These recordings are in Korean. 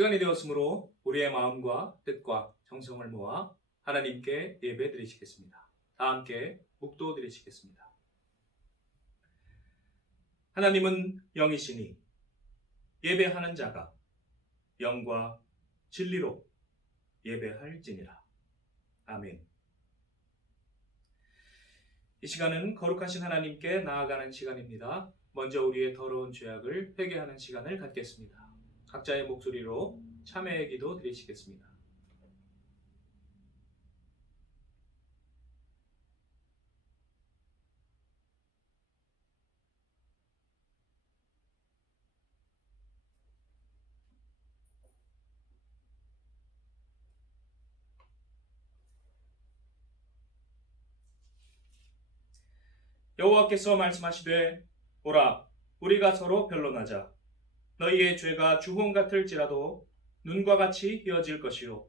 시간이 되었으므로 우리의 마음과 뜻과 정성을 모아 하나님께 예배 드리시겠습니다. 다 함께 묵도 드리시겠습니다. 하나님은 영이시니 예배하는 자가 영과 진리로 예배할지니라. 아멘. 이 시간은 거룩하신 하나님께 나아가는 시간입니다. 먼저 우리의 더러운 죄악을 회개하는 시간을 갖겠습니다. 각자의 목소리로 참회의 기도 드리시겠습니다. 여호와께서 말씀하시되 오라 우리가 서로 변론하자. 너희의 죄가 주홍 같을지라도 눈과 같이 희어질 것이요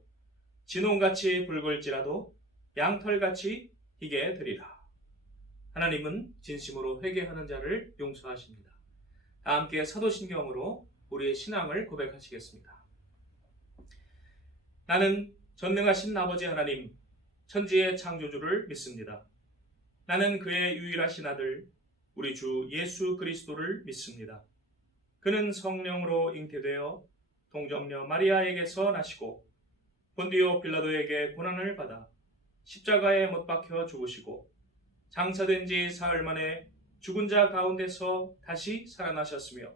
진홍같이 붉을지라도 양털같이 희게 되리라. 하나님은 진심으로 회개하는 자를 용서하십니다. 다 함께 사도신경으로 우리의 신앙을 고백하시겠습니다. 나는 전능하신 아버지 하나님 천지의 창조주를 믿습니다. 나는 그의 유일하신 아들 우리 주 예수 그리스도를 믿습니다. 그는 성령으로 잉태되어 동정녀 마리아에게서 나시고 본디오 빌라도에게 고난을 받아 십자가에 못 박혀 죽으시고 장사된 지 사흘 만에 죽은 자 가운데서 다시 살아나셨으며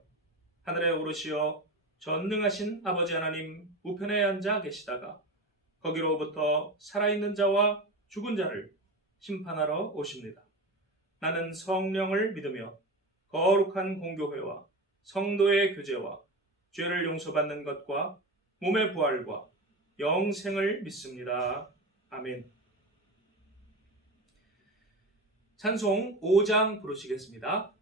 하늘에 오르시어 전능하신 아버지 하나님 우편에 앉아 계시다가 거기로부터 살아있는 자와 죽은 자를 심판하러 오십니다. 나는 성령을 믿으며 거룩한 공교회와 성도의 교제와 죄를 용서받는 것과 몸의 부활과 영생을 믿습니다. 아멘. 찬송 5장 부르시겠습니다.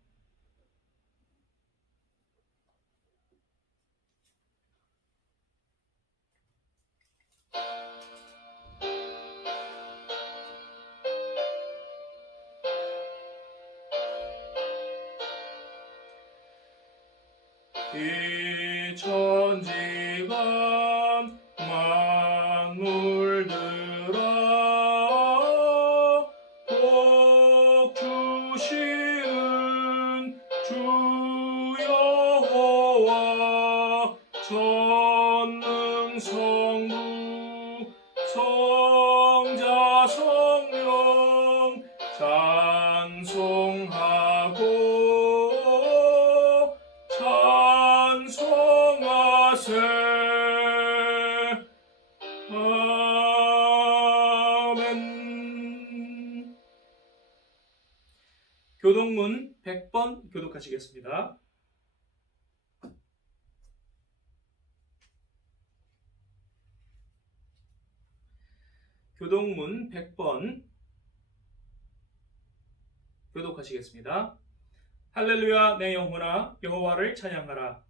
이 천지가 만물들아 복 주시는 주 여호와 전능 성부 성자 성령 찬송하고 찬송하세. 아멘. 교동문 100번 교독하시겠습니다. 교동문 100번 교독하시겠습니다. 할렐루야 내 영혼아 여호와를 찬양하라.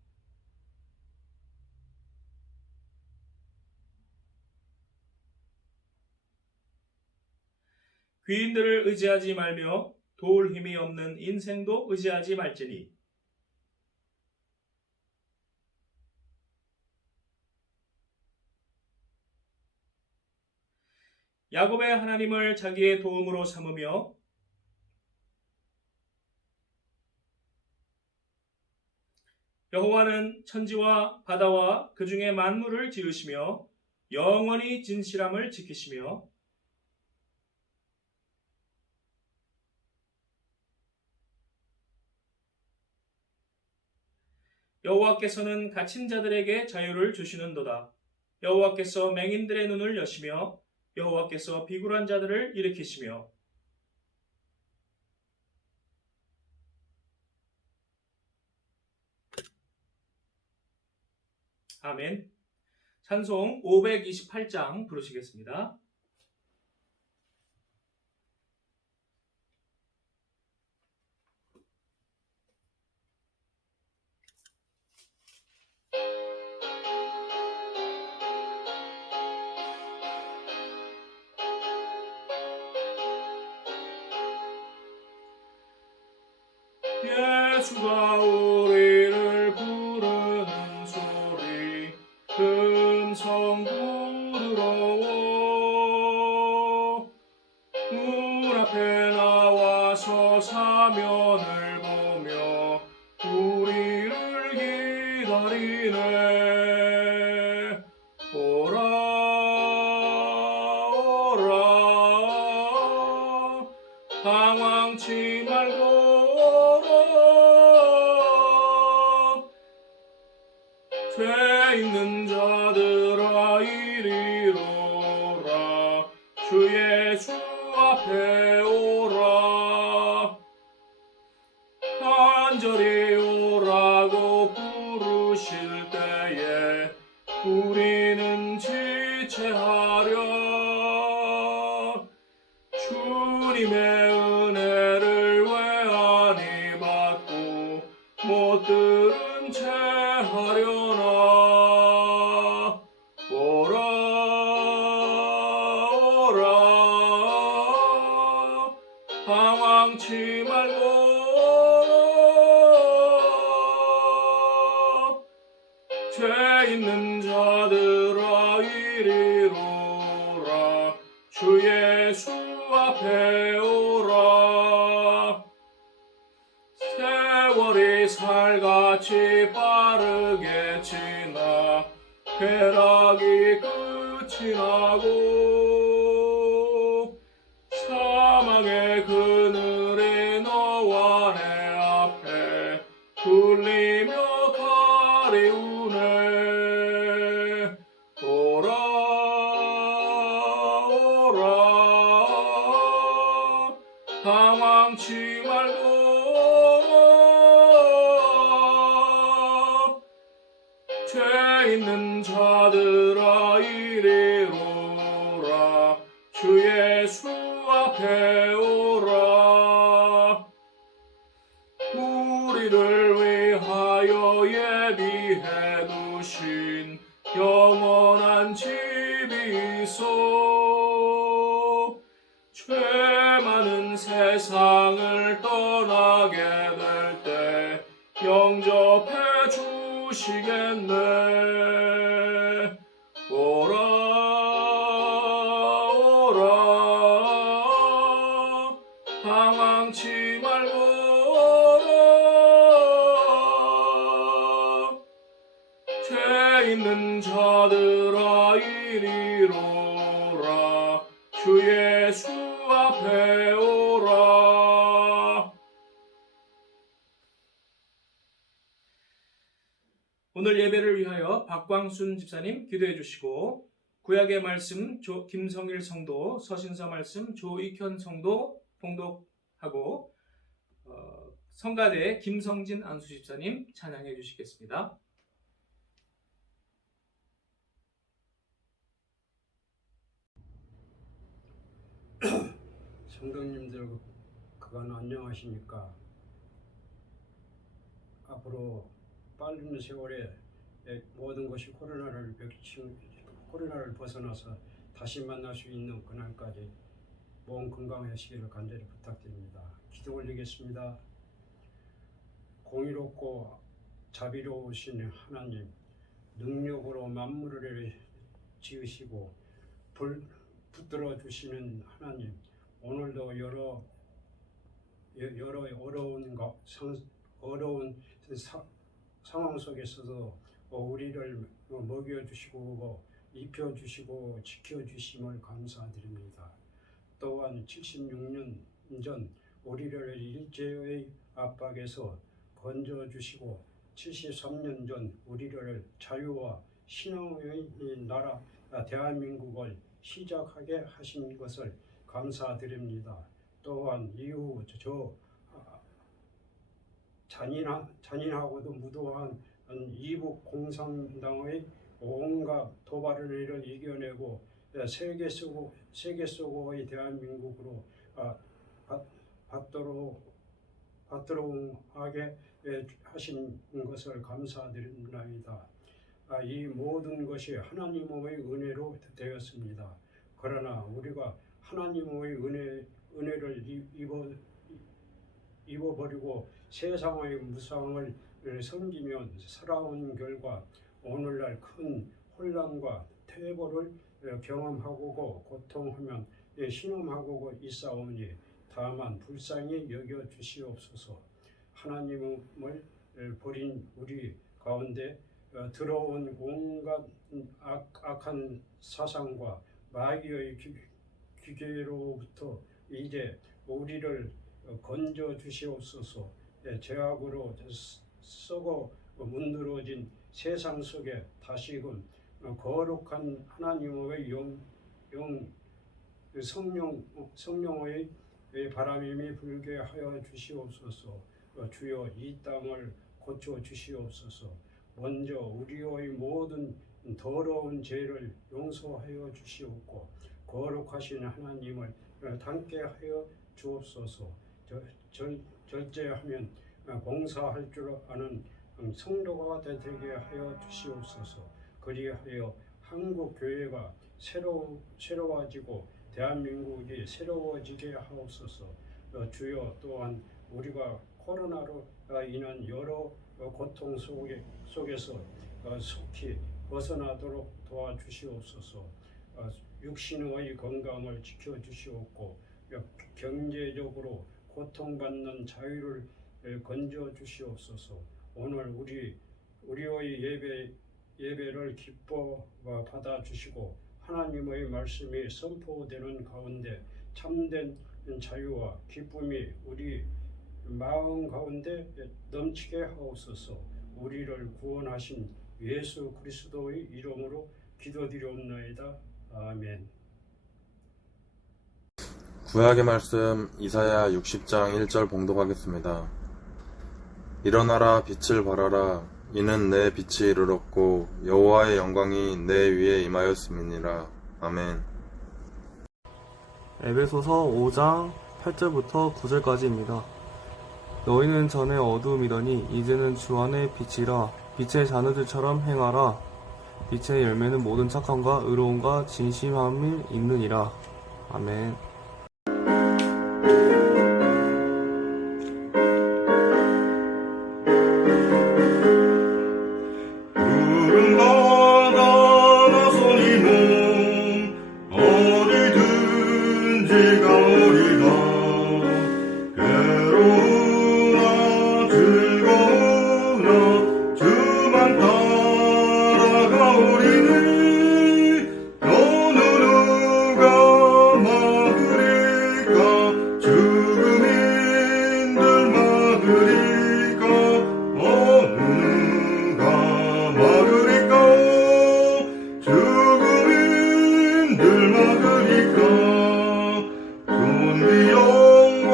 귀인들을 의지하지 말며 도울 힘이 없는 인생도 의지하지 말지니 야곱의 하나님을 자기의 도움으로 삼으며 여호와는 천지와 바다와 그 중에 만물을 지으시며 영원히 진실함을 지키시며 여호와께서는 갇힌 자들에게 자유를 주시는도다. 여호와께서 맹인들의 눈을 여시며 여호와께서 비굴한 자들을 일으키시며 아멘. 찬송 528장 부르시겠습니다. 예수가 우리를 부르는 소리 그 화면을 보며 우리를 기다리네. 오라 오라 당황치 말고 오라. 죄 있는 자들아 이리로라. 주 예수 앞에 오라. 간절히 오라고 부르실 때에 우리는 지체하려. 주님의 은혜를 외안히 받고 못 들은 채 하려나. 오라 오라 당황치 말고 오라. 죄 있는 자들아 이리로라. 주 예수 앞에 오라. 세월이 살같이 빠르게 지나 쾌락이 끝이 나고 사망의 그늘에 너와 내 앞에 굴리며 가리우네. 오라 오라 당황치 말고 오라. 죄 있는 자들아 이리로라. 주 예수 앞에 오라. 우리를 위하여 예비해 두신 영원한 집이 있어. 죄 많은 세상을 떠나게 될 때 영접해 주시겠네. 오라 오라 당황치 말고 오라. 죄 있는 자들아 이리로라. 주 예수 앞에 오라. 오늘 예배를 위하여 박광순 집사님 기도해 주시고, 구약의 말씀 김성일 성도, 서신서 말씀 조익현 성도 봉독하고, 성가대 김성진 안수 집사님 찬양해 주시겠습니다. 성도님들 그간 안녕하십니까? 앞으로 빠른 세월에 모든 것이 코로나를 벗어나서 다시 만날 수 있는 그날까지 몸 건강하시기를 간절히 부탁드립니다. 기도 올리겠습니다. 공의롭고 자비로우신 하나님, 능력으로 만물을 지으시고 붙들어 주시는 하나님, 오늘도 여러 어려운 상황 속에서도 우리를 먹여주시고 입혀주시고 지켜주심을 감사드립니다. 또한 76년 전 우리를 일제의 압박에서 건져주시고 73년 전 우리를 자유와 신앙의 나라 대한민국을 시작하게 하신 것을 감사드립니다. 또한 이후 잔인하고도 무도한 이북 공산당의 온갖 도발을 이겨내고 세계 속의 대한민국으로 받들어오게 하신 것을 감사드립니다. 이 모든 것이 하나님의 은혜로 되었습니다. 그러나 우리가 하나님의 은혜를 입어버리고 세상의 무상을 섬기며 살아온 결과 오늘날 큰 혼란과 퇴보를 경험하고 고통하며 신음하고 있사오니 다만 불쌍히 여겨 주시옵소서. 하나님을 버린 우리 가운데 들어온 온갖 악한 사상과 마귀의 기계로부터 이제 우리를 건져 주시옵소서. 죄악으로 썩어 문드러진 세상 속에 다시금 거룩한 하나님의 성령의 바람이 불게 하여 주시옵소서. 주여 이 땅을 고쳐 주시옵소서. 먼저 우리의 모든 더러운 죄를 용서하여 주시옵고 거룩하신 하나님을 닮게 하여 주옵소서. 절제하면 봉사할 줄 아는 성도가 되게 하여 주시옵소서. 그리하여 한국 교회가 새로워지고 대한민국이 새로워지게 하옵소서. 주여 또한 우리가 코로나로 인한 여러 고통 속에서 속히 벗어나도록 도와주시옵소서. 육신의 건강을 지켜주시옵고 경제적으로 고통받는 자유를 건져 주시옵소서. 오늘 우리의 예배를 기뻐 받아 주시고 하나님의 말씀이 선포되는 가운데 참된 자유와 기쁨이 우리 마음 가운데 넘치게 하옵소서. 우리를 구원하신 예수 그리스도의 이름으로 기도드리옵나이다. 아멘. 구약의 말씀 이사야 60장 1절 봉독하겠습니다. 일어나라 빛을 발하라 이는 내 빛이 이르렀고 여호와의 영광이 내 위에 임하였음이니라. 아멘. 에베소서 5장 8절부터 9절까지입니다. 너희는 전에 어두움이더니 이제는 주 안의 빛이라. 빛의 자녀들처럼 행하라. 빛의 열매는 모든 착함과 의로움과 진심함이 있느니라. 아멘. 푸른 바다 나서니 어디든지 가오리다. 괴로우나 즐거우나 주만 따라가오리니 어느 누가 막으리까. 죽음인들 막으리까. 어느 누가 막으리까. 죽음인들 막으리까. 존귀 영광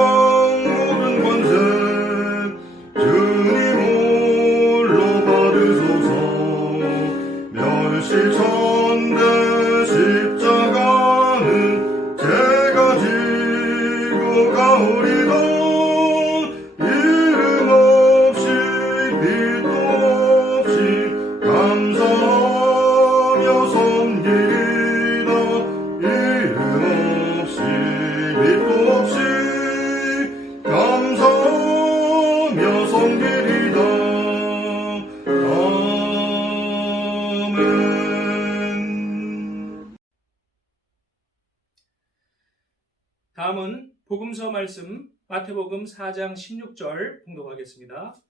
모든 권세 주님 홀로 받으소서. 멸시천대 십자가는 제가 지고 가오리다. 이름 없이 빛도 없이 감사하며 섬기리다. 이름 없이 빛도 없이 감사하며 섬기리다. 아멘. 다음은 복음서 말씀 마태복음 4장 16절 봉독하겠습니다.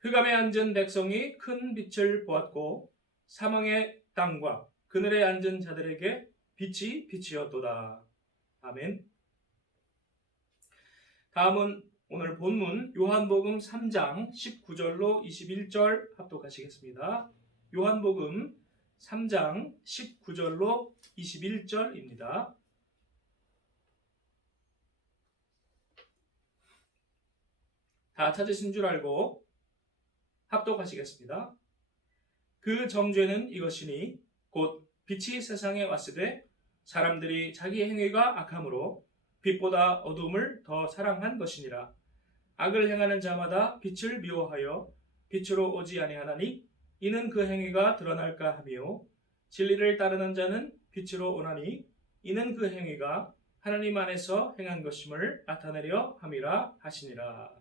흑암에 앉은 백성이 큰 빛을 보았고 사망의 땅과 그늘에 앉은 자들에게 빛이 빛이었도다. 아멘. 다음은 오늘 본문 요한복음 3장 19절로 21절 합독하시겠습니다. 요한복음 3장 19절로 21절입니다. 다 찾으신 줄 알고 합독하시겠습니다. 그 정죄는 이것이니 곧 빛이 세상에 왔으되 사람들이 자기 행위가 악함으로 빛보다 어둠을 더 사랑한 것이니라. 악을 행하는 자마다 빛을 미워하여 빛으로 오지 아니하나니 이는 그 행위가 드러날까 하며 진리를 따르는 자는 빛으로 오나니 이는 그 행위가 하나님 안에서 행한 것임을 나타내려 함이라 하시니라.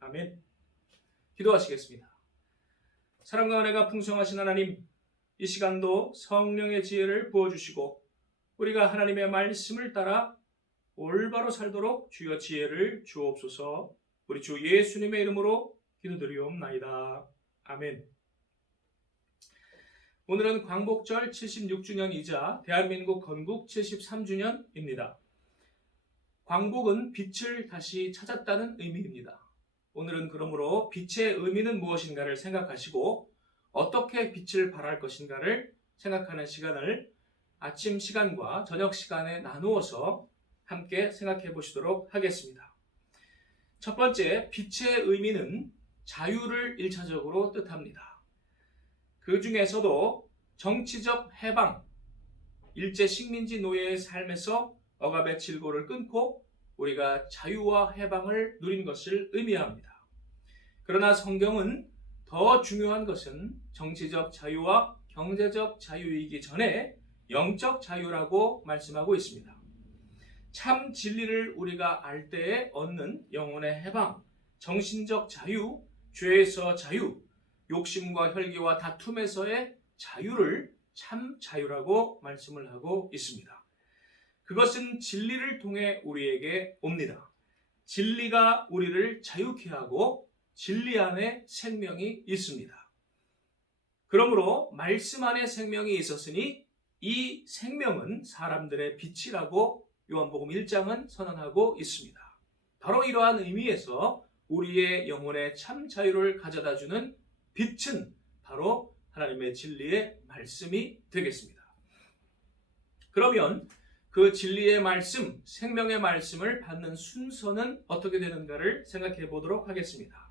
아멘. 기도하시겠습니다. 사랑과 은혜가 풍성하신 하나님, 이 시간도 성령의 지혜를 부어주시고 우리가 하나님의 말씀을 따라 올바로 살도록 주여 지혜를 주옵소서. 우리 주 예수님의 이름으로 기도드리옵나이다. 아멘. 오늘은 광복절 76주년이자 대한민국 건국 73주년입니다. 광복은 빛을 다시 찾았다는 의미입니다. 오늘은 그러므로 빛의 의미는 무엇인가를 생각하시고 어떻게 빛을 발할 것인가를 생각하는 시간을 아침 시간과 저녁 시간에 나누어서 함께 생각해 보시도록 하겠습니다. 첫 번째, 빛의 의미는 자유를 1차적으로 뜻합니다. 그 중에서도 정치적 해방, 일제 식민지 노예의 삶에서 억압의 질고를 끊고 우리가 자유와 해방을 누린 것을 의미합니다. 그러나 성경은 더 중요한 것은 정치적 자유와 경제적 자유이기 전에 영적 자유라고 말씀하고 있습니다. 참 진리를 우리가 알 때에 얻는 영혼의 해방, 정신적 자유, 죄에서 자유, 욕심과 혈기와 다툼에서의 자유를 참 자유라고 말씀을 하고 있습니다. 그것은 진리를 통해 우리에게 옵니다. 진리가 우리를 자유케 하고 진리 안에 생명이 있습니다. 그러므로 말씀 안에 생명이 있었으니 이 생명은 사람들의 빛이라고 요한복음 1장은 선언하고 있습니다. 바로 이러한 의미에서 우리의 영혼의 참 자유를 가져다주는 빛은 바로 하나님의 진리의 말씀이 되겠습니다. 그러면 그 진리의 말씀, 생명의 말씀을 받는 순서는 어떻게 되는가를 생각해 보도록 하겠습니다.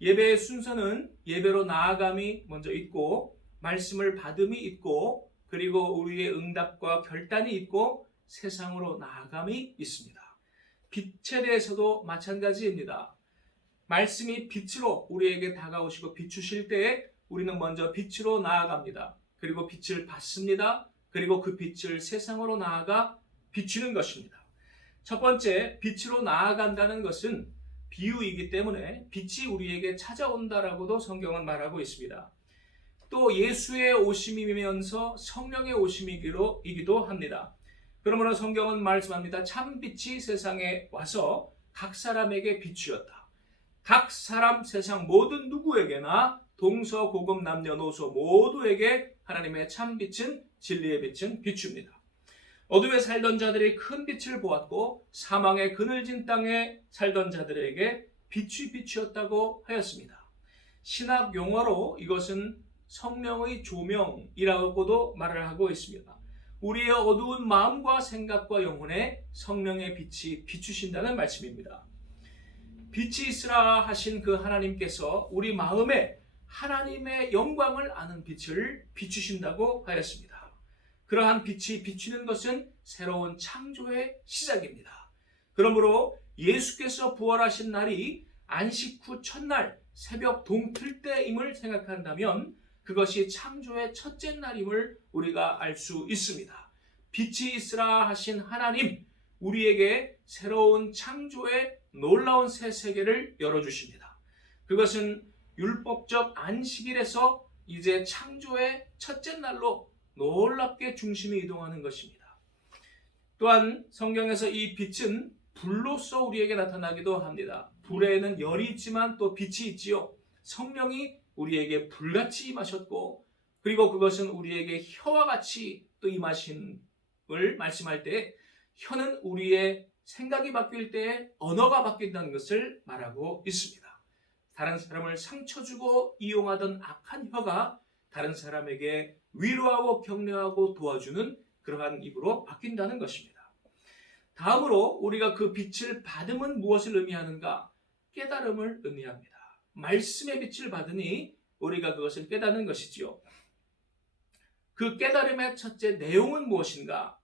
예배의 순서는 예배로 나아감이 먼저 있고 말씀을 받음이 있고 그리고 우리의 응답과 결단이 있고 세상으로 나아감이 있습니다. 빛에 대해서도 마찬가지입니다. 말씀이 빛으로 우리에게 다가오시고 비추실 때에 우리는 먼저 빛으로 나아갑니다. 그리고 빛을 받습니다. 그리고 그 빛을 세상으로 나아가 비추는 것입니다. 첫 번째, 빛으로 나아간다는 것은 비유이기 때문에 빛이 우리에게 찾아온다라고도 성경은 말하고 있습니다. 또 예수의 오심이면서 성령의 오심이기도 합니다. 그러므로 성경은 말씀합니다. 참 빛이 세상에 와서 각 사람에게 비추었다. 각 사람, 세상 모든 누구에게나 동서고금 남녀노소 모두에게 하나님의 참 빛은, 진리의 빛은 비춥니다. 어둠에 살던 자들이 큰 빛을 보았고 사망의 그늘진 땅에 살던 자들에게 빛이 비추었다고 하였습니다. 신학 용어로 이것은 성령의 조명이라고도 말을 하고 있습니다. 우리의 어두운 마음과 생각과 영혼에 성령의 빛이 비추신다는 말씀입니다. 빛이 있으라 하신 그 하나님께서 우리 마음에 하나님의 영광을 아는 빛을 비추신다고 하였습니다. 그러한 빛이 비추는 것은 새로운 창조의 시작입니다. 그러므로 예수께서 부활하신 날이 안식 후 첫날 새벽 동틀 때임을 생각한다면 그것이 창조의 첫째 날임을 우리가 알 수 있습니다. 빛이 있으라 하신 하나님, 우리에게 새로운 창조의 놀라운 새 세계를 열어주십니다. 그것은 율법적 안식일에서 이제 창조의 첫째 날로 놀랍게 중심이 이동하는 것입니다. 또한 성경에서 이 빛은 불로서 우리에게 나타나기도 합니다. 불에는 열이 있지만 또 빛이 있지요. 성령이 우리에게 불같이 임하셨고 그리고 그것은 우리에게 혀와 같이 또 임하심을 말씀할 때 혀는 우리의 생각이 바뀔 때 언어가 바뀐다는 것을 말하고 있습니다. 다른 사람을 상처 주고 이용하던 악한 혀가 다른 사람에게 위로하고 격려하고 도와주는 그러한 입으로 바뀐다는 것입니다. 다음으로 우리가 그 빛을 받음은 무엇을 의미하는가? 깨달음을 의미합니다. 말씀의 빛을 받으니 우리가 그것을 깨닫는 것이지요. 그 깨달음의 첫째 내용은 무엇인가?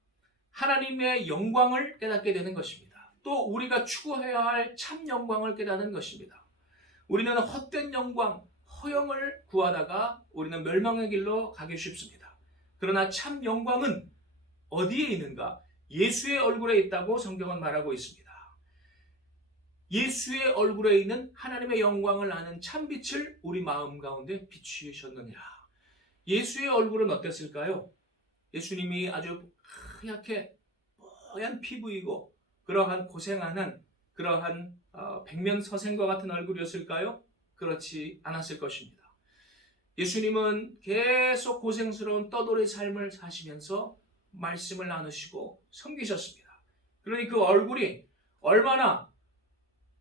하나님의 영광을 깨닫게 되는 것입니다. 또 우리가 추구해야 할 참 영광을 깨닫는 것입니다. 우리는 헛된 영광, 허영을 구하다가 우리는 멸망의 길로 가기 쉽습니다. 그러나 참 영광은 어디에 있는가? 예수의 얼굴에 있다고 성경은 말하고 있습니다. 예수의 얼굴에 있는 하나님의 영광을 아는 참빛을 우리 마음 가운데 비추셨느니라. 예수의 얼굴은 어땠을까요? 예수님이 아주 하얗게 뽀얀 피부이고 그러한 고생하는 그러한 백면서생과 같은 얼굴이었을까요? 그렇지 않았을 것입니다. 예수님은 계속 고생스러운 떠돌이 삶을 사시면서 말씀을 나누시고 섬기셨습니다. 그러니 그 얼굴이 얼마나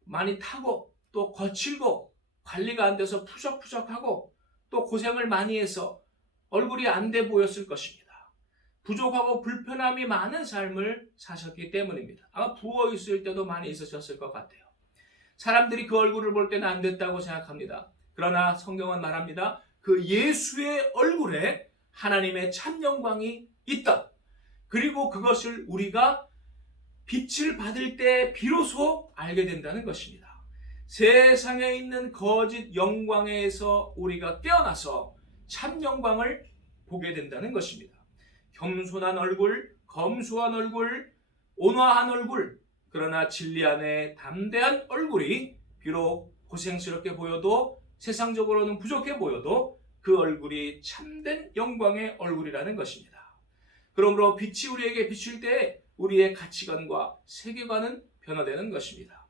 많이 타고 또 거칠고 관리가 안 돼서 푸석푸석하고 또 고생을 많이 해서 얼굴이 안 돼 보였을 것입니다. 부족하고 불편함이 많은 삶을 사셨기 때문입니다. 아마 부어 있을 때도 많이 있으셨을 것 같아요. 사람들이 그 얼굴을 볼 때는 안 됐다고 생각합니다. 그러나 성경은 말합니다. 그 예수의 얼굴에 하나님의 참 영광이 있다. 그리고 그것을 우리가 빛을 받을 때 비로소 알게 된다는 것입니다. 세상에 있는 거짓 영광에서 우리가 깨어나서 참 영광을 보게 된다는 것입니다. 겸손한 얼굴, 검소한 얼굴, 온화한 얼굴, 그러나 진리 안에 담대한 얼굴이 비록 고생스럽게 보여도 세상적으로는 부족해 보여도 그 얼굴이 참된 영광의 얼굴이라는 것입니다. 그러므로 빛이 우리에게 비출 때 우리의 가치관과 세계관은 변화되는 것입니다.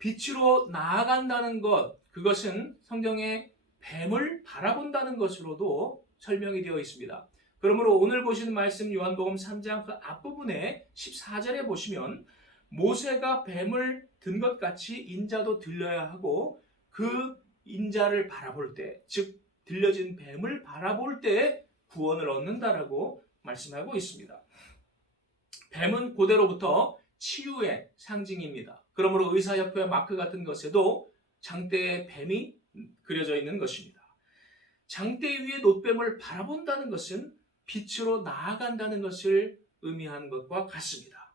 빛으로 나아간다는 것, 그것은 성경에 뱀을 바라본다는 것으로도 설명이 되어 있습니다. 그러므로 오늘 보시는 말씀 요한복음 3장 그 앞부분에 14절에 보시면 모세가 뱀을 든 것 같이 인자도 들려야 하고 그 인자를 바라볼 때, 즉 들려진 뱀을 바라볼 때 구원을 얻는다라고 말씀하고 있습니다. 뱀은 고대로부터 치유의 상징입니다. 그러므로 의사협회 마크 같은 것에도 장대에 뱀이 그려져 있는 것입니다. 장대 위에 놋뱀을 바라본다는 것은 빛으로 나아간다는 것을 의미하는 것과 같습니다.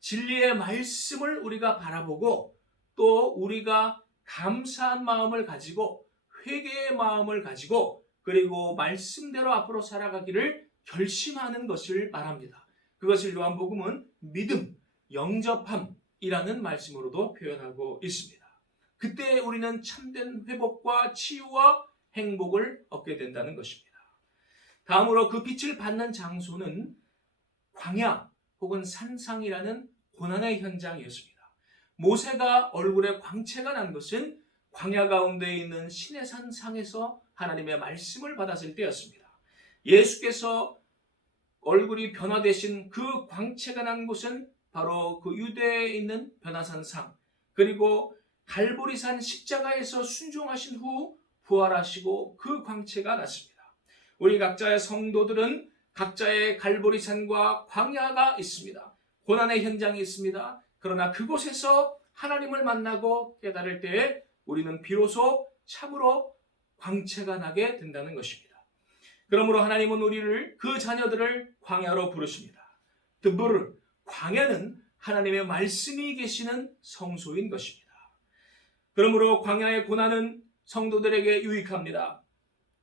진리의 말씀을 우리가 바라보고 또 우리가 감사한 마음을 가지고 회개의 마음을 가지고 그리고 말씀대로 앞으로 살아가기를 결심하는 것을 말합니다. 그것을 요한복음은 믿음, 영접함이라는 말씀으로도 표현하고 있습니다. 그때 우리는 참된 회복과 치유와 행복을 얻게 된다는 것입니다. 다음으로 그 빛을 받는 장소는 광야 혹은 산상이라는 고난의 현장이었습니다. 모세가 얼굴에 광채가 난 것은 광야 가운데 있는 시내산 상에서 하나님의 말씀을 받았을 때였습니다. 예수께서 얼굴이 변화되신 그 광채가 난 곳은 바로 그 유대에 있는 변화산 상, 그리고 갈보리산 십자가에서 순종하신 후 부활하시고 그 광채가 났습니다. 우리 각자의 성도들은 각자의 갈보리산과 광야가 있습니다. 고난의 현장이 있습니다. 그러나 그곳에서 하나님을 만나고 깨달을 때에 우리는 비로소 참으로 광채가 나게 된다는 것입니다. 그러므로 하나님은 우리를 그 자녀들을 광야로 부르십니다. 드부르, 광야는 하나님의 말씀이 계시는 성소인 것입니다. 그러므로 광야의 고난은 성도들에게 유익합니다.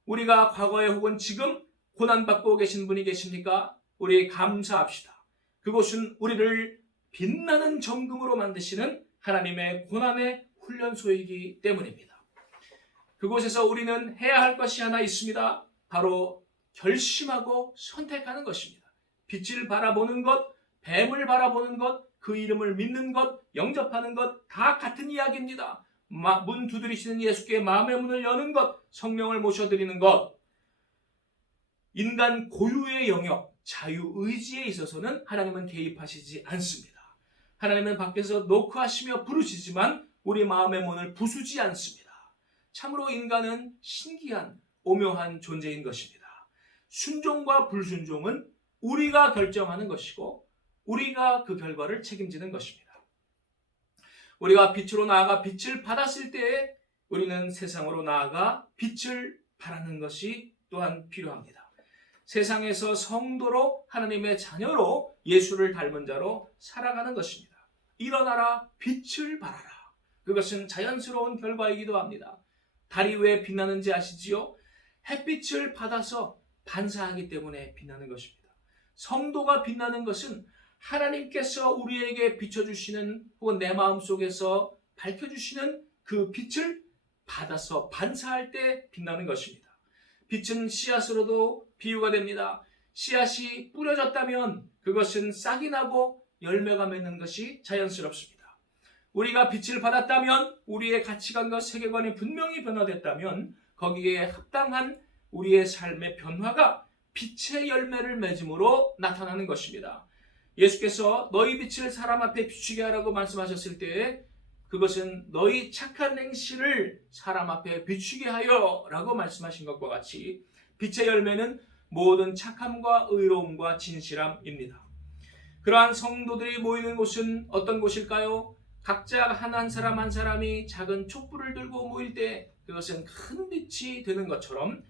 우리가 과거에 혹은 지금 고난받고 계신 분이 계십니까? 우리 감사합시다. 그곳은 우리를 빛나는 정금으로 만드시는 하나님의 고난의 훈련소이기 때문입니다. 그곳에서 우리는 해야 할 것이 하나 있습니다. 바로 결심하고 선택하는 것입니다. 빛을 바라보는 것, 뱀을 바라보는 것, 그 이름을 믿는 것, 영접하는 것 다 같은 이야기입니다. 문 두드리시는 예수께 마음의 문을 여는 것, 성령을 모셔드리는 것, 인간 고유의 영역, 자유의지에 있어서는 하나님은 개입하시지 않습니다. 하나님은 밖에서 노크하시며 부르시지만 우리 마음의 문을 부수지 않습니다. 참으로 인간은 신기한 오묘한 존재인 것입니다. 순종과 불순종은 우리가 결정하는 것이고 우리가 그 결과를 책임지는 것입니다. 우리가 빛으로 나아가 빛을 받았을 때에 우리는 세상으로 나아가 빛을 발하는 것이 또한 필요합니다. 세상에서 성도로 하나님의 자녀로 예수를 닮은 자로 살아가는 것입니다. 일어나라 빛을 발하라. 그것은 자연스러운 결과이기도 합니다. 달이 왜 빛나는지 아시지요? 햇빛을 받아서 반사하기 때문에 빛나는 것입니다. 성도가 빛나는 것은 하나님께서 우리에게 비춰주시는 혹은 내 마음속에서 밝혀주시는 그 빛을 받아서 반사할 때 빛나는 것입니다. 빛은 씨앗으로도 비유가 됩니다. 씨앗이 뿌려졌다면 그것은 싹이 나고 열매가 맺는 것이 자연스럽습니다. 우리가 빛을 받았다면, 우리의 가치관과 세계관이 분명히 변화됐다면 거기에 합당한 우리의 삶의 변화가 빛의 열매를 맺음으로 나타나는 것입니다. 예수께서 너희 빛을 사람 앞에 비추게 하라고 말씀하셨을 때 그것은 너희 착한 행실을 사람 앞에 비추게 하여 라고 말씀하신 것과 같이 빛의 열매는 모든 착함과 의로움과 진실함입니다. 그러한 성도들이 모이는 곳은 어떤 곳일까요? 각자 한 사람 한 사람이 작은 촛불을 들고 모일 때 그것은 큰 빛이 되는 것처럼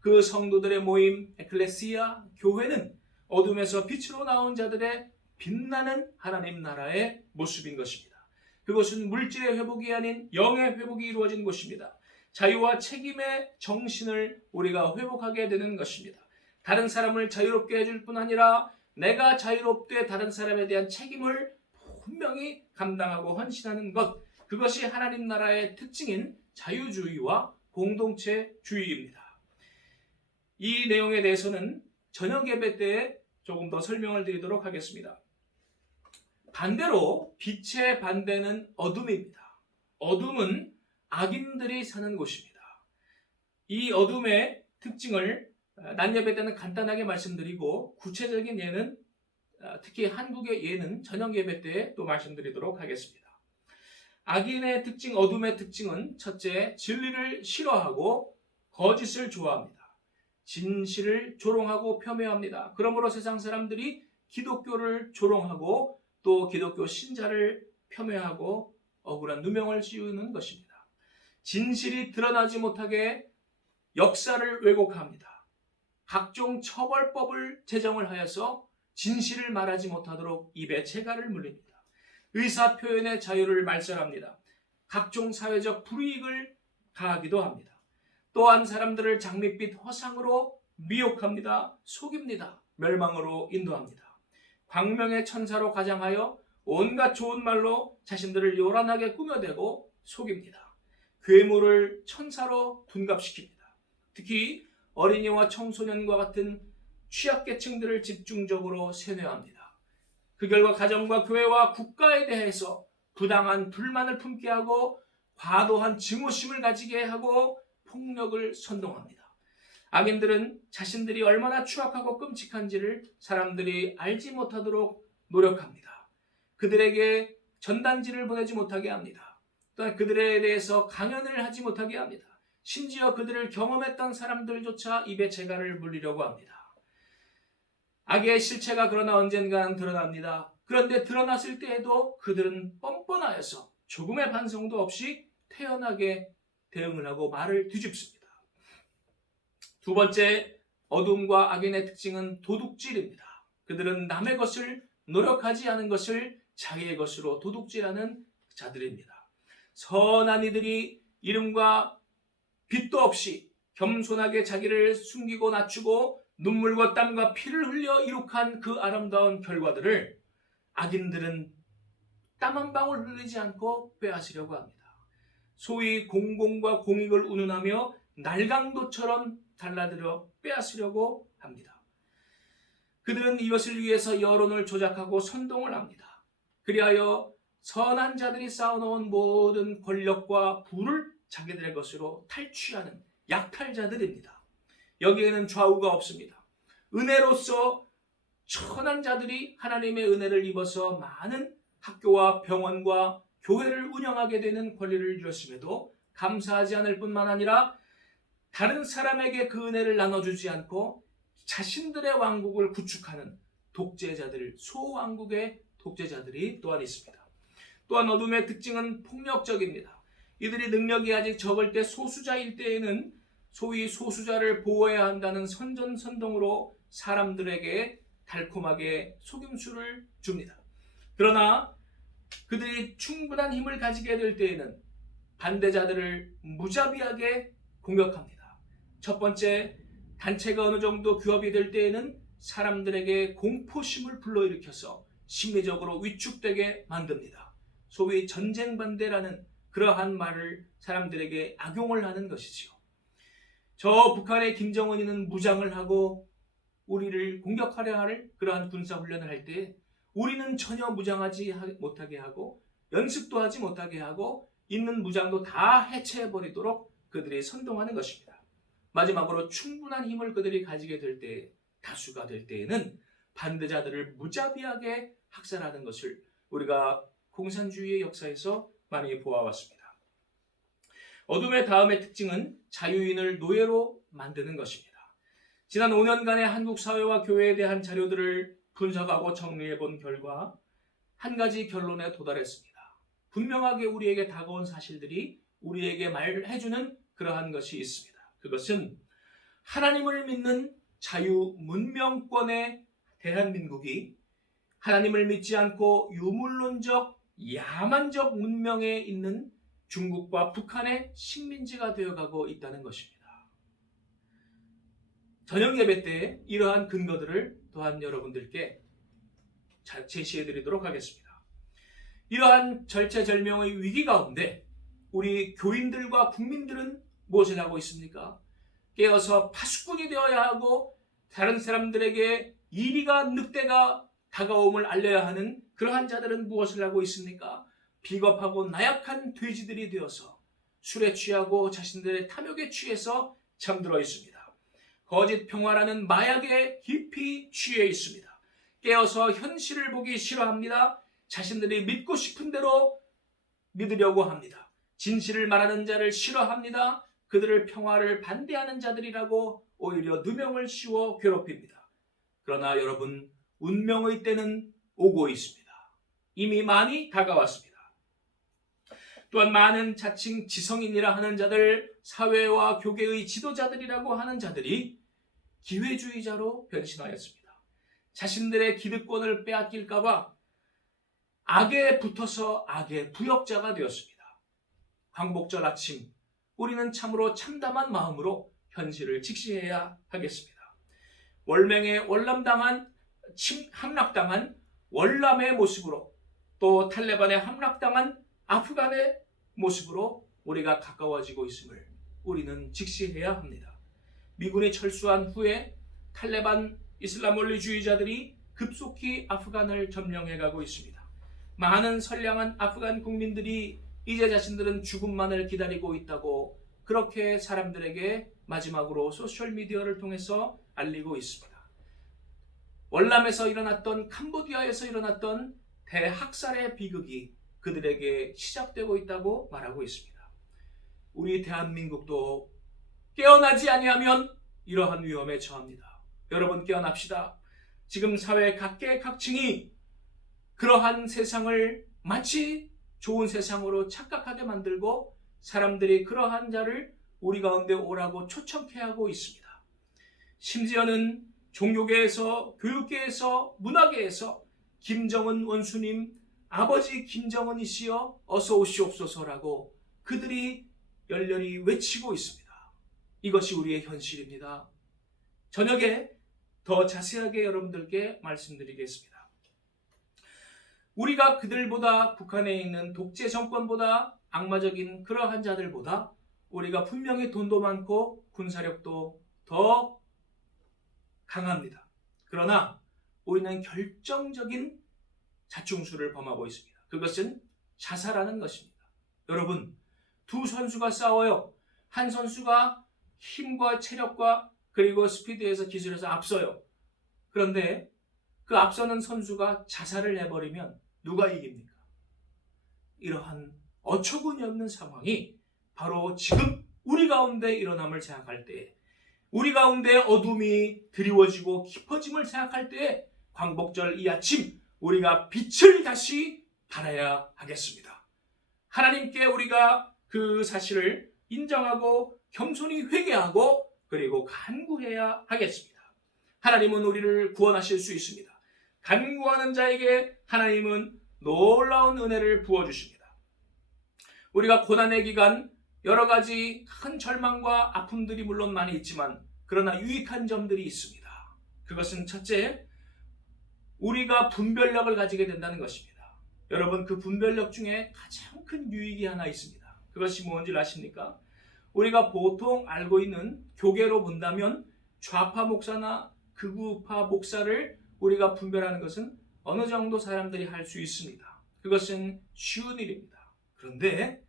그 성도들의 모임, 에클레시아, 교회는 어둠에서 빛으로 나온 자들의 빛나는 하나님 나라의 모습인 것입니다. 그것은 물질의 회복이 아닌 영의 회복이 이루어진 곳입니다. 자유와 책임의 정신을 우리가 회복하게 되는 것입니다. 다른 사람을 자유롭게 해줄 뿐 아니라 내가 자유롭되 다른 사람에 대한 책임을 분명히 감당하고 헌신하는 것, 그것이 하나님 나라의 특징인 자유주의와 공동체주의입니다. 이 내용에 대해서는 저녁 예배 때 조금 더 설명을 드리도록 하겠습니다. 반대로 빛의 반대는 어둠입니다. 어둠은 악인들이 사는 곳입니다. 이 어둠의 특징을 낮 예배 때는 간단하게 말씀드리고 구체적인 예는 특히 한국의 예는 저녁 예배 때 또 말씀드리도록 하겠습니다. 악인의 특징, 어둠의 특징은 첫째, 진리를 싫어하고 거짓을 좋아합니다. 진실을 조롱하고 폄훼합니다. 그러므로 세상 사람들이 기독교를 조롱하고 또 기독교 신자를 폄훼하고 억울한 누명을 씌우는 것입니다. 진실이 드러나지 못하게 역사를 왜곡합니다. 각종 처벌법을 제정을 하여서 진실을 말하지 못하도록 입에 재갈을 물립니다. 의사표현의 자유를 말살합니다. 각종 사회적 불이익을 가하기도 합니다. 또한 사람들을 장밋빛 허상으로 미혹합니다. 속입니다. 멸망으로 인도합니다. 광명의 천사로 가장하여 온갖 좋은 말로 자신들을 요란하게 꾸며대고 속입니다. 괴물을 천사로 둔갑시킵니다. 특히 어린이와 청소년과 같은 취약계층들을 집중적으로 세뇌합니다. 그 결과 가정과 교회와 국가에 대해서 부당한 불만을 품게 하고 과도한 증오심을 가지게 하고 폭력을 선동합니다. 악인들은 자신들이 얼마나 추악하고 끔찍한지를 사람들이 알지 못하도록 노력합니다. 그들에게 전단지를 보내지 못하게 합니다. 또한 그들에 대해서 강연을 하지 못하게 합니다. 심지어 그들을 경험했던 사람들조차 입에 재갈을 물리려고 합니다. 악의 실체가 그러나 언젠가는 드러납니다. 그런데 드러났을 때에도 그들은 뻔뻔하여서 조금의 반성도 없이 태연하게 대응을 하고 말을 뒤집습니다. 두 번째, 어둠과 악인의 특징은 도둑질입니다. 그들은 남의 것을 노력하지 않은 것을 자기의 것으로 도둑질하는 자들입니다. 선한 이들이 이름과 빚도 없이 겸손하게 자기를 숨기고 낮추고 눈물과 땀과 피를 흘려 이룩한 그 아름다운 결과들을 악인들은 땀 한 방울 흘리지 않고 빼앗으려고 합니다. 소위 공공과 공익을 운운하며 날강도처럼 달라들어 빼앗으려고 합니다. 그들은 이것을 위해서 여론을 조작하고 선동을 합니다. 그리하여 선한 자들이 쌓아놓은 모든 권력과 부를 자기들의 것으로 탈취하는 약탈자들입니다. 여기에는 좌우가 없습니다. 은혜로서 천한 자들이 하나님의 은혜를 입어서 많은 학교와 병원과 교회를 운영하게 되는 권리를 이뤘음에도 감사하지 않을 뿐만 아니라 다른 사람에게 그 은혜를 나눠주지 않고 자신들의 왕국을 구축하는 독재자들, 소왕국의 독재자들이 또한 있습니다. 또한 어둠의 특징은 폭력적입니다. 이들이 능력이 아직 적을 때 소수자일 때에는 소위 소수자를 보호해야 한다는 선전선동으로 사람들에게 달콤하게 속임수를 줍니다. 그러나 그들이 충분한 힘을 가지게 될 때에는 반대자들을 무자비하게 공격합니다. 첫 번째, 단체가 어느 정도 규합이 될 때에는 사람들에게 공포심을 불러일으켜서 심리적으로 위축되게 만듭니다. 소위 전쟁 반대라는 그러한 말을 사람들에게 악용을 하는 것이지요. 저 북한의 김정은이는 무장을 하고 우리를 공격하려 할 그러한 군사훈련을 할 때 우리는 전혀 무장하지 못하게 하고 연습도 하지 못하게 하고 있는 무장도 다 해체해버리도록 그들이 선동하는 것입니다. 마지막으로 충분한 힘을 그들이 가지게 될 때, 다수가 될 때에는 반대자들을 무자비하게 학살하는 것을 우리가 공산주의의 역사에서 많이 보아왔습니다. 어둠의 다음의 특징은 자유인을 노예로 만드는 것입니다. 지난 5년간의 한국 사회와 교회에 대한 자료들을 분석하고 정리해 본 결과 한 가지 결론에 도달했습니다. 분명하게 우리에게 다가온 사실들이 우리에게 말해주는 그러한 것이 있습니다. 그것은 하나님을 믿는 자유 문명권의 대한민국이 하나님을 믿지 않고 유물론적 야만적 문명에 있는 중국과 북한의 식민지가 되어가고 있다는 것입니다. 저녁 예배 때 이러한 근거들을 또한 여러분들께 제시해드리도록 하겠습니다. 이러한 절체절명의 위기 가운데 우리 교인들과 국민들은 무엇을 하고 있습니까? 깨어서 파수꾼이 되어야 하고 다른 사람들에게 이리가 늑대가 다가옴을 알려야 하는 그러한 자들은 무엇을 하고 있습니까? 비겁하고 나약한 돼지들이 되어서 술에 취하고 자신들의 탐욕에 취해서 잠들어 있습니다. 거짓 평화라는 마약에 깊이 취해 있습니다. 깨어서 현실을 보기 싫어합니다. 자신들이 믿고 싶은 대로 믿으려고 합니다. 진실을 말하는 자를 싫어합니다. 그들을 평화를 반대하는 자들이라고 오히려 누명을 씌워 괴롭힙니다. 그러나 여러분, 운명의 때는 오고 있습니다. 이미 많이 다가왔습니다. 또한 많은 자칭 지성인이라 하는 자들, 사회와 교계의 지도자들이라고 하는 자들이 기회주의자로 변신하였습니다. 자신들의 기득권을 빼앗길까봐 악에 붙어서 악의 부역자가 되었습니다. 광복절 아침, 우리는 참으로 참담한 마음으로 현실을 직시해야 하겠습니다. 월맹에 함락당한 월남의 모습으로, 또 탈레반에 함락당한 아프간의 모습으로 우리가 가까워지고 있음을 우리는 직시해야 합니다. 미군이 철수한 후에 탈레반 이슬람 원리주의자들이 급속히 아프간을 점령해가고 있습니다. 많은 선량한 아프간 국민들이 이제 자신들은 죽음만을 기다리고 있다고 그렇게 사람들에게 마지막으로 소셜미디어를 통해서 알리고 있습니다. 월남에서 일어났던, 캄보디아에서 일어났던 대학살의 비극이 그들에게 시작되고 있다고 말하고 있습니다. 우리 대한민국도 깨어나지 아니하면 이러한 위험에 처합니다. 여러분, 깨어납시다. 지금 사회 각계각층이 그러한 세상을 마치 좋은 세상으로 착각하게 만들고 사람들이 그러한 자를 우리 가운데 오라고 초청케 하고 있습니다. 심지어는 종교계에서, 교육계에서, 문화계에서 김정은 원수님, 아버지 김정은이시여 어서 오시옵소서라고 그들이 열렬히 외치고 있습니다. 이것이 우리의 현실입니다. 저녁에 더 자세하게 여러분들께 말씀드리겠습니다. 우리가 그들보다, 북한에 있는 독재 정권보다, 악마적인 그러한 자들보다 우리가 분명히 돈도 많고 군사력도 더 강합니다. 그러나 우리는 결정적인 자충수를 범하고 있습니다. 그것은 자살하는 것입니다. 여러분, 두 선수가 싸워요. 한 선수가 힘과 체력과 그리고 스피드에서 기술에서 앞서요. 그런데 그 앞서는 선수가 자살을 해버리면 누가 이깁니까? 이러한 어처구니 없는 상황이 바로 지금 우리 가운데 일어남을 생각할 때, 우리 가운데 어둠이 드리워지고 깊어짐을 생각할 때, 광복절 이 아침 우리가 빛을 다시 발해야 하겠습니다. 하나님께 우리가 그 사실을 인정하고 겸손히 회개하고 그리고 간구해야 하겠습니다. 하나님은 우리를 구원하실 수 있습니다. 간구하는 자에게 하나님은 놀라운 은혜를 부어주십니다. 우리가 고난의 기간 여러 가지 큰 절망과 아픔들이 물론 많이 있지만 그러나 유익한 점들이 있습니다. 그것은 첫째, 우리가 분별력을 가지게 된다는 것입니다. 여러분, 그 분별력 중에 가장 큰 유익이 하나 있습니다. 그것이 뭔지 아십니까? 우리가 보통 알고 있는 교계로 본다면 좌파 목사나 극우파 목사를 우리가 분별하는 것은 어느 정도 사람들이 할 수 있습니다. 그것은 쉬운 일입니다. 그런데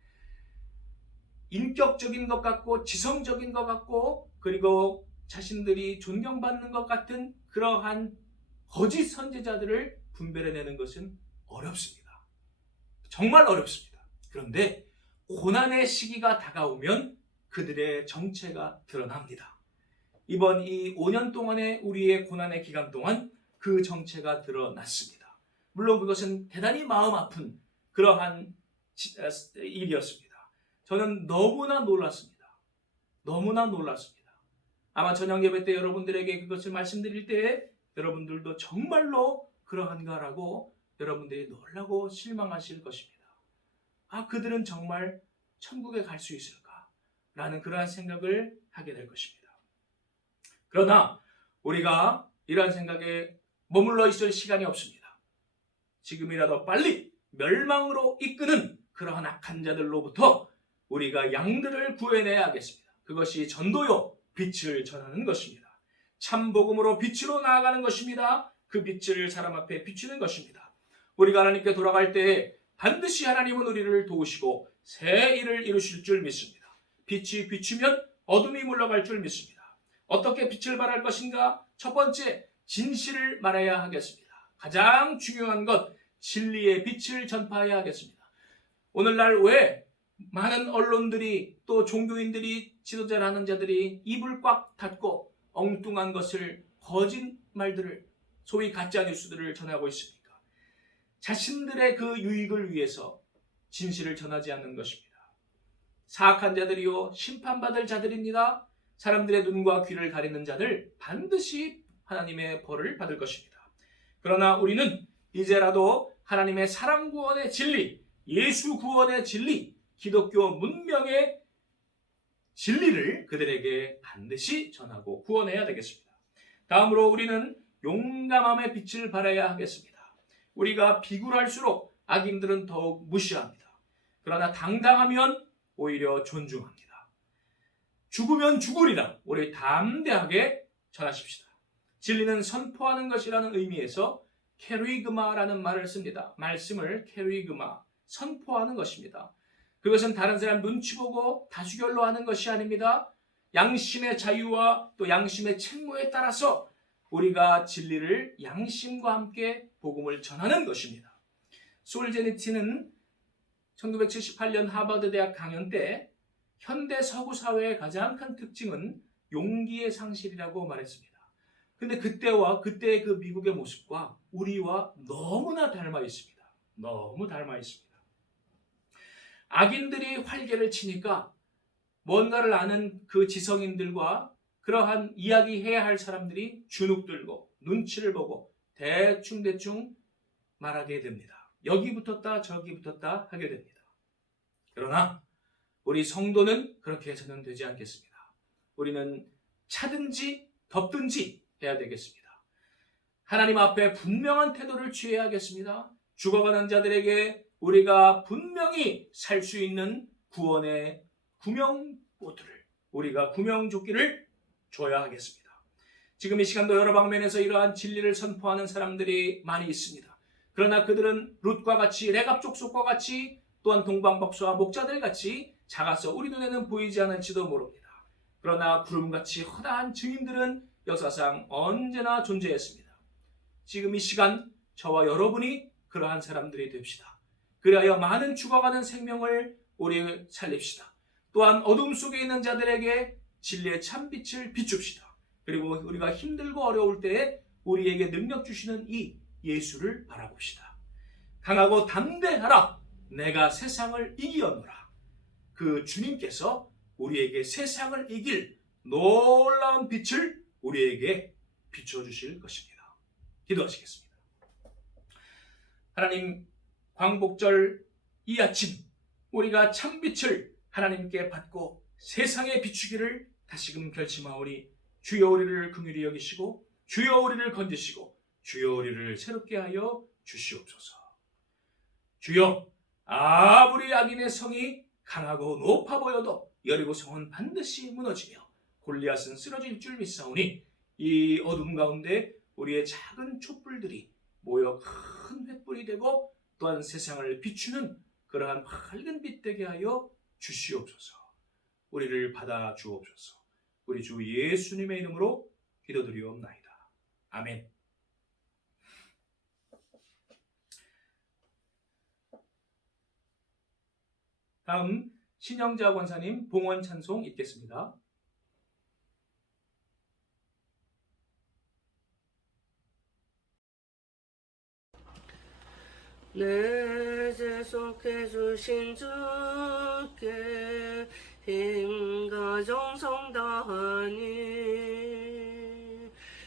인격적인 것 같고 지성적인 것 같고 그리고 자신들이 존경받는 것 같은 그러한 거짓 선지자들을 분별해내는 것은 어렵습니다. 정말 어렵습니다. 그런데 고난의 시기가 다가오면 그들의 정체가 드러납니다. 이번 이 5년 동안의 우리의 고난의 기간 동안 그 정체가 드러났습니다. 물론 그것은 대단히 마음 아픈 그러한 일이었습니다. 저는 너무나 놀랐습니다. 너무나 놀랐습니다. 아마 저녁 예배 때 여러분들에게 그것을 말씀드릴 때 여러분들도 정말로 그러한가라고 여러분들이 놀라고 실망하실 것입니다. 아, 그들은 정말 천국에 갈 수 있을까? 라는 그러한 생각을 하게 될 것입니다. 그러나 우리가 이러한 생각에 머물러 있을 시간이 없습니다. 지금이라도 빨리 멸망으로 이끄는 그러한 악한 자들로부터 우리가 양들을 구해내야 하겠습니다. 그것이 전도요, 빛을 전하는 것입니다. 참 복음으로 빛으로 나아가는 것입니다. 그 빛을 사람 앞에 비추는 것입니다. 우리가 하나님께 돌아갈 때에 반드시 하나님은 우리를 도우시고 새 일을 이루실 줄 믿습니다. 빛이 비추면 어둠이 물러갈 줄 믿습니다. 어떻게 빛을 발할 것인가? 첫 번째, 진실을 말해야 하겠습니다. 가장 중요한 것, 진리의 빛을 전파해야 하겠습니다. 오늘날 왜 많은 언론들이 또 종교인들이 지도자라는 자들이 입을 꽉 닫고 엉뚱한 것을 거짓말들을 소위 가짜뉴스들을 전하고 있습니까? 자신들의 그 유익을 위해서 진실을 전하지 않는 것입니다. 사악한 자들이요 심판받을 자들입니다. 사람들의 눈과 귀를 가리는 자들 반드시 하나님의 벌을 받을 것입니다. 그러나 우리는 이제라도 하나님의 사랑 구원의 진리, 예수 구원의 진리, 기독교 문명의 진리를 그들에게 반드시 전하고 구원해야 되겠습니다. 다음으로 우리는 용감함의 빛을 발해야 하겠습니다. 우리가 비굴할수록 악인들은 더욱 무시합니다. 그러나 당당하면 오히려 존중합니다. 죽으면 죽으리라 우리 담대하게 전하십시다. 진리는 선포하는 것이라는 의미에서 케리그마라는 말을 씁니다. 말씀을 케리그마, 선포하는 것입니다. 그것은 다른 사람 눈치 보고 다수결로 하는 것이 아닙니다. 양심의 자유와 또 양심의 책무에 따라서 우리가 진리를 양심과 함께 복음을 전하는 것입니다. 솔제니츠는 1978년 하버드 대학 강연 때 현대 서구 사회의 가장 큰 특징은 용기의 상실이라고 말했습니다. 근데 그때와 그때의 그 미국의 모습과 우리와 너무나 닮아 있습니다. 너무 닮아 있습니다. 악인들이 활개를 치니까 뭔가를 아는 그 지성인들과 그러한 이야기해야 할 사람들이 주눅 들고 눈치를 보고 대충 말하게 됩니다. 여기 붙었다 저기 붙었다 하게 됩니다. 그러나 우리 성도는 그렇게 해서는 되지 않겠습니다. 우리는 차든지 덮든지 해야 되겠습니다. 하나님 앞에 분명한 태도를 취해야겠습니다. 죽어가는 자들에게 우리가 분명히 살 수 있는 구원의 구명보트를 우리가 구명조끼를 줘야 하겠습니다. 지금 이 시간도 여러 방면에서 이러한 진리를 선포하는 사람들이 많이 있습니다. 그러나 그들은 룻과 같이 레갑족속과 같이 또한 동방박사와 목자들 같이 작아서 우리 눈에는 보이지 않을지도 모릅니다. 그러나 구름같이 허다한 증인들은 역사상 언제나 존재했습니다. 지금 이 시간 저와 여러분이 그러한 사람들이 됩시다. 그리하여 많은 죽어가는 생명을 우리 살립시다. 또한 어둠 속에 있는 자들에게 진리의 참빛을 비춥시다. 그리고 우리가 힘들고 어려울 때에 우리에게 능력 주시는 이 예수를 바라봅시다. 강하고 담대하라. 내가 세상을 이기었노라. 그 주님께서 우리에게 세상을 이길 놀라운 빛을 우리에게 비춰주실 것입니다. 기도하시겠습니다. 하나님, 광복절 이 아침 우리가 참빛을 하나님께 받고 세상에 비추기를 다시금 결심하오니 주여 우리를 긍휼히 여기시고 주여 우리를 건지시고 주여 우리를 새롭게 하여 주시옵소서. 주여, 아무리 악인의 성이 강하고 높아 보여도 여리고 성은 반드시 무너지며 골리앗은 쓰러질 줄 믿사오니 이 어둠 가운데 우리의 작은 촛불들이 모여 큰 횃불이 되고 또한 세상을 비추는 그러한 밝은 빛 되게 하여 주시옵소서. 우리를 받아 주옵소서. 우리 주 예수님의 이름으로 기도드리옵나이다. 아멘. 다음 신영자 권사님 봉헌 찬송 읽겠습니다. 내 죄속해 주신 주께 힘과 정성 다하니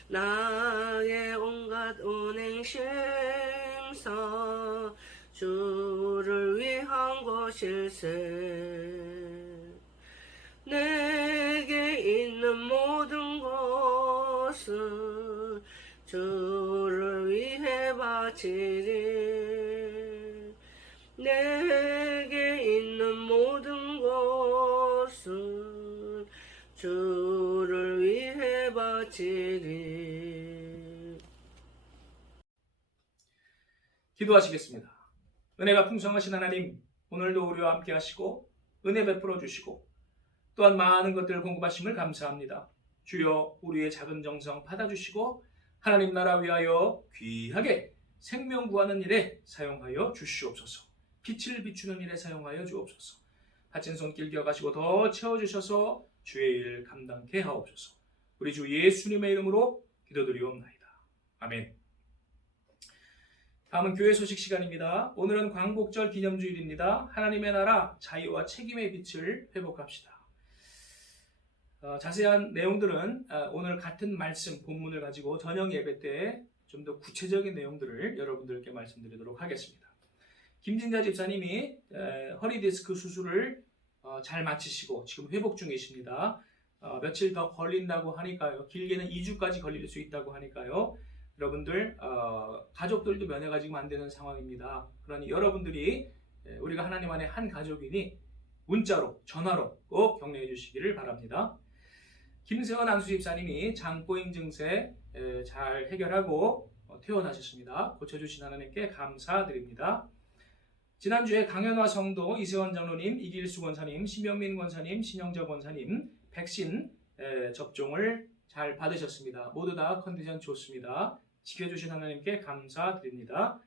나의 온갖 운행 심사 주를 위한 것일세. 내게 있는 모든 것을 주를 위해 바치리. 내게 있는 모든 것을 주를 위해 바치리. 기도하시겠습니다. 은혜가 풍성하신 하나님, 오늘도 우리와 함께 하시고 은혜 베풀어 주시고 또한 많은 것들을 공급하심을 감사합니다. 주여 우리의 작은 정성 받아주시고 하나님 나라 위하여 귀하게 생명 구하는 일에 사용하여 주시옵소서. 빛을 비추는 일에 사용하여 주옵소서. 바친 손길 기억하시고 더 채워주셔서 주의 일 감당케 하옵소서. 우리 주 예수님의 이름으로 기도드리옵나이다. 아멘. 다음은 교회 소식 시간입니다. 오늘은 광복절 기념주일입니다. 하나님의 나라 자유와 책임의 빛을 회복합시다. 자세한 내용들은 오늘 같은 말씀 본문을 가지고 저녁 예배 때 좀 더 구체적인 내용들을 여러분들께 말씀드리도록 하겠습니다. 김진자 집사님이 허리 디스크 수술을 잘 마치시고 지금 회복 중이십니다. 며칠 더 걸린다고 하니까요. 길게는 2주까지 걸릴 수 있다고 하니까요. 여러분들 가족들도 면회가 지금 안 되는 상황입니다. 그러니 여러분들이 우리가 하나님 안에 한 가족이니 문자로 전화로 꼭 격려해 주시기를 바랍니다. 김세원 안수 집사님이 장보행 증세 잘 해결하고 퇴원하셨습니다. 고쳐주신 하나님께 감사드립니다. 지난주에 강연화 성도 이세원 장로님, 이길수 권사님, 심영민 권사님, 신영자 권사님 백신 접종을 잘 받으셨습니다. 모두 다 컨디션 좋습니다. 지켜주신 하나님께 감사드립니다.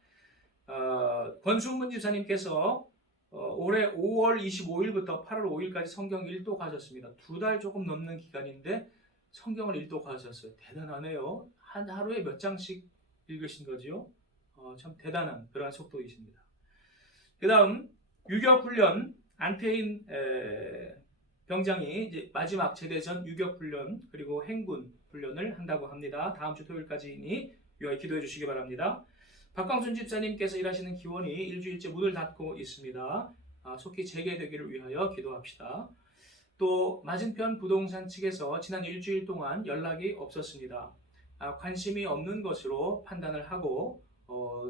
권순문 집사님께서 올해 5월 25일부터 8월 5일까지 성경 1도 가셨습니다. 2달 조금 넘는 기간인데 성경을 1도 가셨어요. 대단하네요. 한 하루에 몇 장씩 읽으신 거지요? 참 대단한 그러한 속도이십니다. 그 다음 유격훈련 안태인 병장이 이제 마지막 제대 전 유격훈련 그리고 행군 훈련을 한다고 합니다. 다음 주 토요일까지니 유하여 기도해 주시기 바랍니다. 박광순 집사님께서 일하시는 기원이 일주일째 문을 닫고 있습니다. 속히 재개되기를 위하여 기도합시다. 또 맞은편 부동산 측에서 지난 일주일 동안 연락이 없었습니다. 관심이 없는 것으로 판단을 하고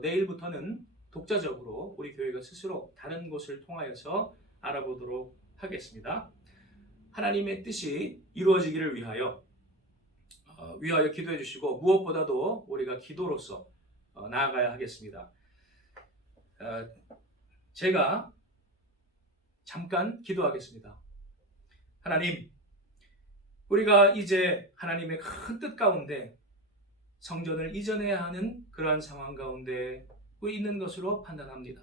내일부터는 독자적으로 우리 교회가 스스로 다른 곳을 통하여서 알아보도록 하겠습니다. 하나님의 뜻이 이루어지기를 위하여 기도해 주시고 무엇보다도 우리가 기도로서 나아가야 하겠습니다. 제가 잠깐 기도하겠습니다. 하나님, 우리가 이제 하나님의 큰 뜻 가운데 성전을 이전해야 하는 그러한 상황 가운데 있는 것으로 판단합니다.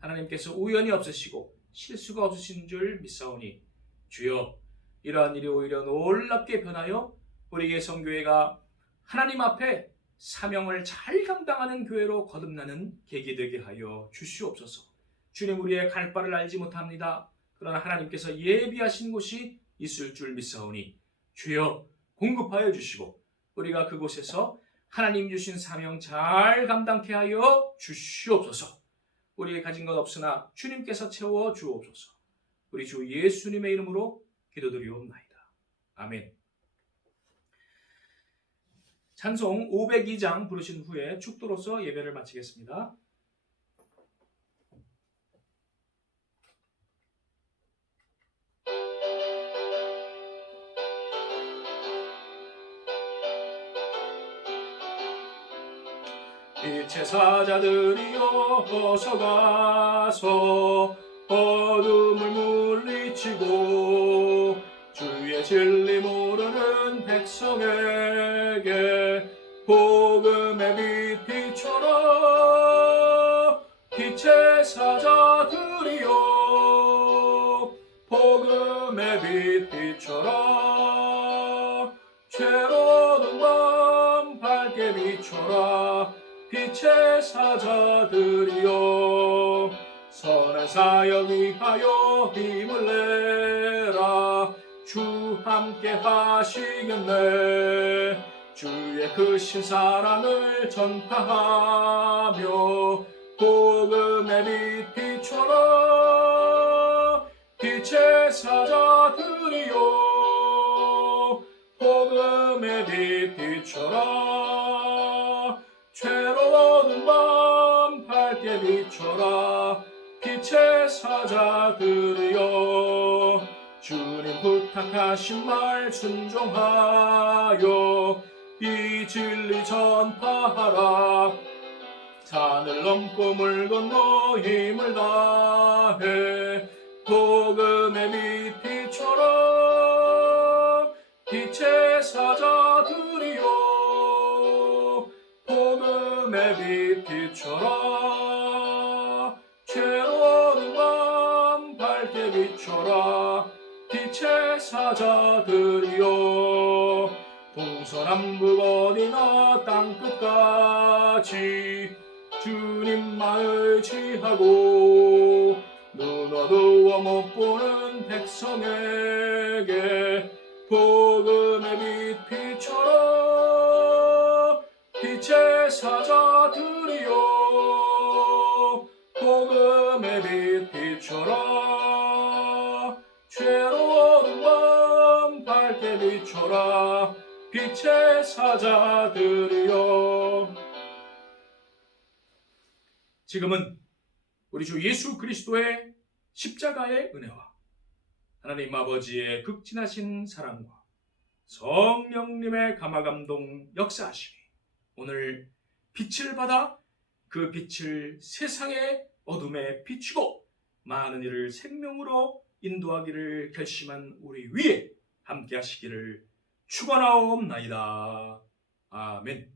하나님께서 우연이 없으시고 실수가 없으신 줄 믿사오니 주여 이러한 일이 오히려 놀랍게 변하여 우리의 성교회가 하나님 앞에 사명을 잘 감당하는 교회로 거듭나는 계기 되게 하여 주시옵소서. 주님, 우리의 갈 바를 알지 못합니다. 그러나 하나님께서 예비하신 곳이 있을 줄 믿사오니 주여 공급하여 주시고 우리가 그곳에서 하나님 주신 사명 잘 감당케 하여 주시옵소서. 우리의 가진 것 없으나 주님께서 채워 주옵소서. 우리 주 예수님의 이름으로 기도드리옵나이다. 아멘. 찬송 502장 부르신 후에 축도로서 예배를 마치겠습니다. 빛의 사자들이여 어서 가서 어둠을 물리치고 주의 진리 모르는 백성에게 복음의 빛 비춰라. 빛의 사자들이여 복음의 빛 비춰라. 죄로운 밤 밝게 비춰라. 빛의 사자들이여 선한 사역 위하여 힘을 내라. 주 함께 하시겠네. 주의 크신 사랑을 전파하며 복음의 빛 비춰라. 빛의 사자들이여 복음의 빛 비춰라. 죄로운 밤 밝게 비춰라. 빛의 사자들이여 주님 부탁하신 말 순종하여 이 진리 전파하라. 산을 넘고 물 건너 힘을 다해 복음의 빛 비춰라. 빛의 사자들이여 복음의 빛 비춰라. 죄로운 밤 밝게 비춰라. 빛의 사자들이여 동서남북 어디나 땅끝까지 주님만 의지하고 눈 어두워 못 보는 백성에게 복음의 빛 비춰라. 빛의 사자들이여 복음의 빛 비춰라. 죄로운 밤 밝게 비춰라. 빛의 사자들이여. 지금은 우리 주 예수 그리스도의 십자가의 은혜와 하나님 아버지의 극진하신 사랑과 성령님의 감화감동 역사하심이 오늘 빛을 받아 그 빛을 세상의 어둠에 비추고 많은 이를 생명으로 인도하기를 결심한 우리 위에 함께 하시기를 축원하옵나이다. 아멘.